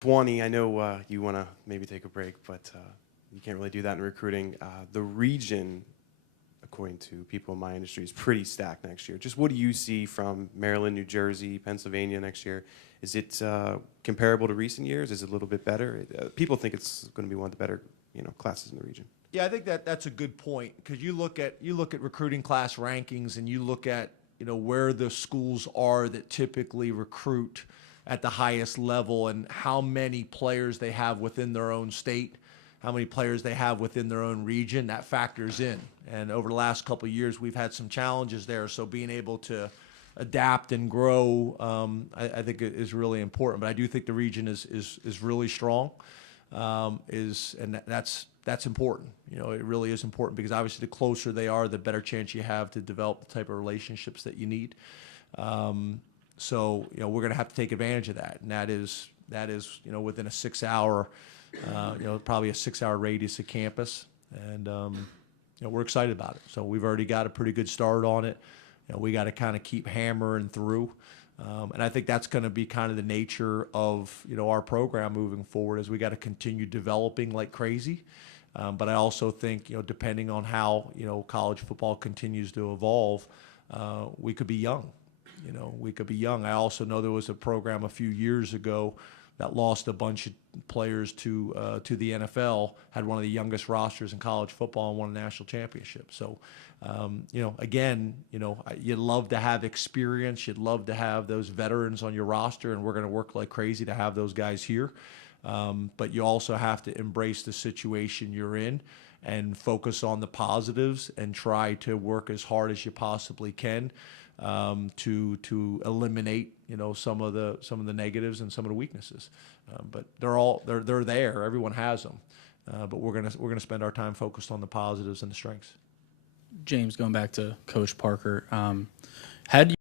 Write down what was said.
20, I know you want to maybe take a break, but you can't really do that in recruiting. The region, according to people in my industry, is pretty stacked next year. Just what do you see from Maryland, New Jersey, Pennsylvania next year? Is it comparable to recent years? Is it a little bit better? People think it's going to be one of the better, classes in the region. Yeah, I think that's a good point, because you look at recruiting class rankings, and you look at where the schools are that typically recruit at the highest level, and how many players they have within their own state, how many players they have within their own region. That factors in. And over the last couple of years, we've had some challenges there. So being able to adapt and grow, I think it is really important. But I do think the region is really strong. And that's important. It really is important, because obviously the closer they are, the better chance you have to develop the type of relationships that you need. So we're going to have to take advantage of that, and that is within a 6-hour, probably a 6-hour radius of campus, and we're excited about it. So we've already got a pretty good start on it. We got to kind of keep hammering through. And I think that's going to be kind of the nature of our program moving forward, as we got to continue developing like crazy. But I also think depending on how college football continues to evolve, we could be young. We could be young. I also know there was a program a few years ago that lost a bunch of players to the NFL, had one of the youngest rosters in college football, and won a national championship. So, again, you'd love to have experience. You'd love to have those veterans on your roster, and we're going to work like crazy to have those guys here. But you also have to embrace the situation you're in and focus on the positives, and try to work as hard as you possibly can to eliminate some of the negatives and some of the weaknesses. But they're there. Everyone has them. But we're gonna spend our time focused on the positives and the strengths. James, going back to Coach Parker, how do you